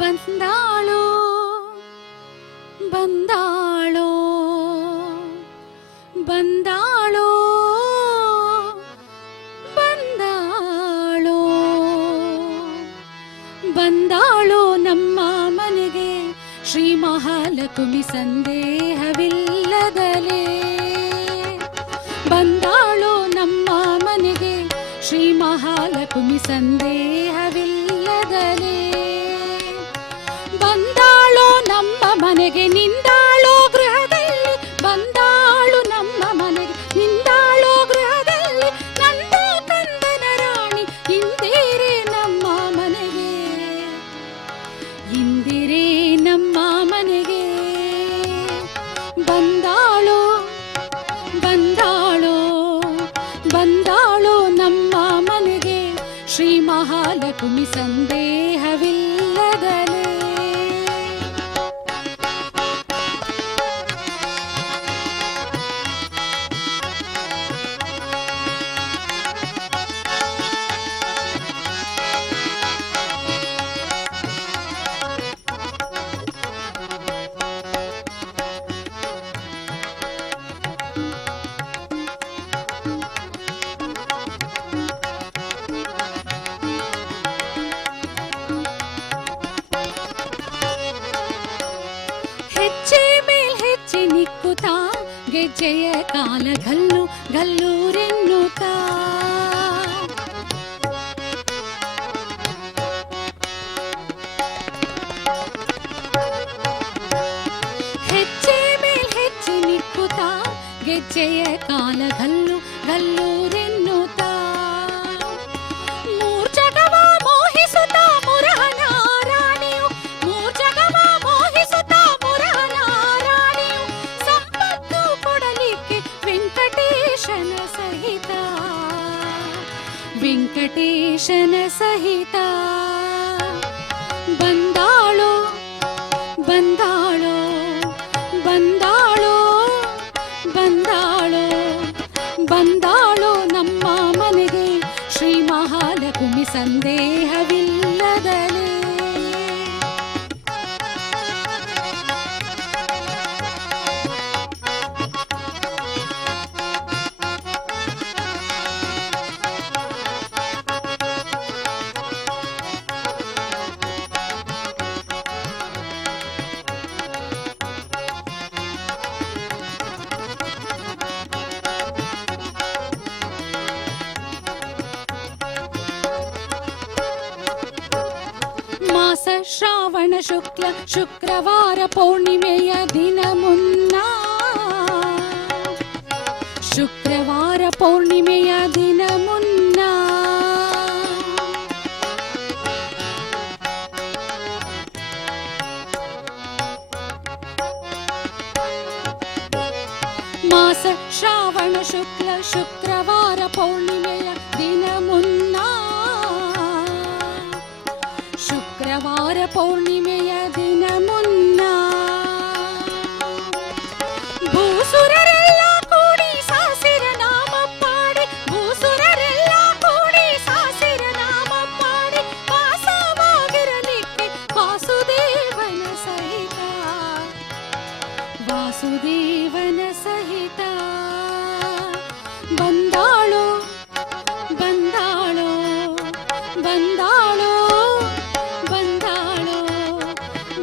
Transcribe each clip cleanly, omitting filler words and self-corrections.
ಬಂದಾಳೋ ಬಂದಾಳೋ ಬಂದಾಳೋ ಬಂದಾಳೋ ಬಂದಾಳೋ ನಮ್ಮ ಮನೆಗೆ ಶ್ರೀ ಮಹಾಲಕ್ಷ್ಮಿ ಸಂದೇಹವಿಲ್ಲದಲೇ ಬಂದಾಳೋ ನಮ್ಮ ಮನೆಗೆ ಶ್ರೀ ಮಹಾಲಕ್ಷ್ಮಿ ಸಂದೇಹವಿಲ್ಲದಲೇ ಬಂದಾಳೋ ನಮ್ಮ ಮನೆಗೆ ನಿಂದಾಳೋ ಗೃಹದಲ್ಲಿ ಬಂದಾಳು ನಮ್ಮ ಮನೆಗೆ ನಿಂದಾಳೋ ಗೃಹದಲ್ಲಿ ನಂದ ಕಂದನ ರಾಣಿ ಇಂದಿರೆ ನಮ್ಮ ಮನೆಗೆ ಇಂದಿರೆ ನಮ್ಮ ಮನೆಗೆ ಬಂದಾಳೋ ಬಂದಾಳೋ ಬಂದಾಳೋ ನಮ್ಮ ಮನೆಗೆ ಶ್ರೀ ಮಹಾಲಕ್ಷ್ಮಿ ಸಂದೇಹವಿಲ್ಲದಲೇ ಹೆಜ್ಜೆ ಮೇಲ್ ಹೆಜ್ಜೆ ನಿಕ್ಕುತ್ತಾ ಗೆಜ್ಜೆಯ ಕಾಲ ಗಲ್ಲು ಗಲ್ಲೂರೆನ್ನುತ್ತಾ ಹೆಜ್ಜೆ ಮೇಲ್ ಹೆಜ್ಜೆ ನಿಕ್ಕುತ್ತಾ ಗೆಜ್ಜೆಯ ಕಾಲ ಗಲ್ಲು ಗಲ್ಲೂರೆನ್ನುತ್ತಾ ಮೂರ್ಜಗವ ಮೋಹಿಸುತ್ತಾ ಮುರಹನ ರಾಣಿಯು ಮೂರ್ಜಗವ ಮೋಹಿಸುತ್ತಾ ಮುರಹನ ರಾಣಿಯು ಸಂಪತ್ತು ಕೊಡಲಿಕ್ಕೆ ವೆಂಕಟೇಶನ ಸಹಿತ ವೆಂಕಟೇಶನ ಸಹಿತ ಬಂದಾಳೋ ಬಂದಾಳೋ ಬಂದಾಳೋ ಬಂದಾಳೋ ಬಂದಾಳೋ ನಮ್ಮ ಮನೆಗೆ ಶ್ರೀ ಮಹಾಲಕ್ಷ್ಮಿ ಸಂದೇಹವಿಲ್ಲದಲೇ ಮಾಸ ಶ್ರಾವಣ ಶುಕ್ಲ ಶುಕ್ರವಾರ ಪೌರ್ಣಿಮೆಯ ದಿನ ಮುನ್ನ ಶುಕ್ರವಾರ ಪೌರ್ಣಿಮೆಯ ದಿನ ಮುನ್ನ ಮಾಸ ಶ್ರಾವಣ ಶುಕ್ಲ ಶುಕ್ರವಾರ ಪೌರ್ಣಿಮೆಯ ದಿನ ಮುನ್ನ ಶುಕ್ರವಾರ ಪೌರ್ಣಿಮೆಯ ದಿನ ಮುನ್ನ ಭೂಸುರರೆಲ್ಲ ಕೂಡಿ ಸಾಸಿರ ನಾಮ ಪಾಡಿ ಭೂಸುರರೆಲ್ಲ ಕೂಡಿ ಸಾಸಿರ ನಾಮ ಪಾಡಿ ವಾಸವಾಗಿರಲಿಕ್ಕೆ ವಾಸುದೇವನ ಸಹಿತ ವಾಸುದೇವನ ಸಹಿತ ಬಂದಾಳೋ ಬಂದಾಳೋ ಬಂದಾಳೋ ಬಂದಾಳೋ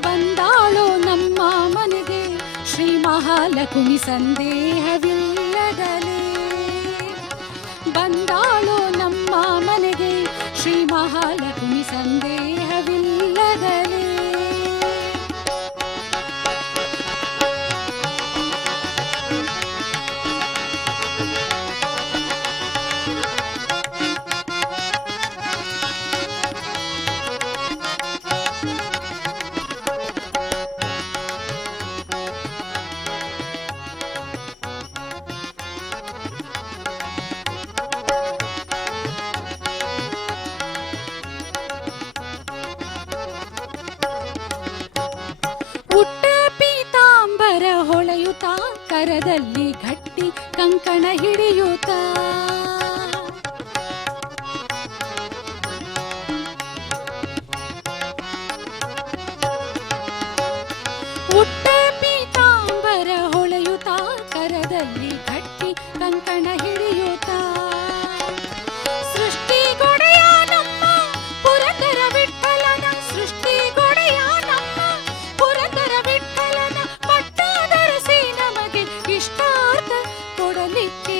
ಬಂದಾಳೋ ನಮ್ಮ ಮನೆಗೆ ಶ್ರೀ ಮಹಾಲಕ್ಷ್ಮಿ ಸಂದೇಹವಿಲ್ಲದಲೇ ಬಂದಾಳೋ ನಮ್ಮ ಮನೆಗೆ ಶ್ರೀ ಮಹಾಲಕ್ಷ್ಮಿ ಸಂದೇಹವಿಲ್ಲದಲೇ ಪುಟ್ಟ ಪೀತಾಂಬರ ಹೊಳೆಯುತ್ತಾ ಕರದಲ್ಲಿ ಗಟ್ಟಿ ಕಂಕಣ ಹಿಡಿಯುತ್ತಾ ಗಟ್ಟಿ ಕಂಕಣ ಹಿಡಿಯುತ್ತ ಸೃಷ್ಟಿಗೊಡೆಯ ನಮ್ಮ ಪುರಂದರ ವಿಠಲನ ಸೃಷ್ಟಿಗೊಡೆಯ ನಮ್ಮ ಪುರಂದರ ವಿಠಲನ ಪಟ್ಟಾದರಸಿ ನಮಗೆ ಇಷ್ಟಾರ್ಥ ಕೊಡಲಿಕ್ಕೆ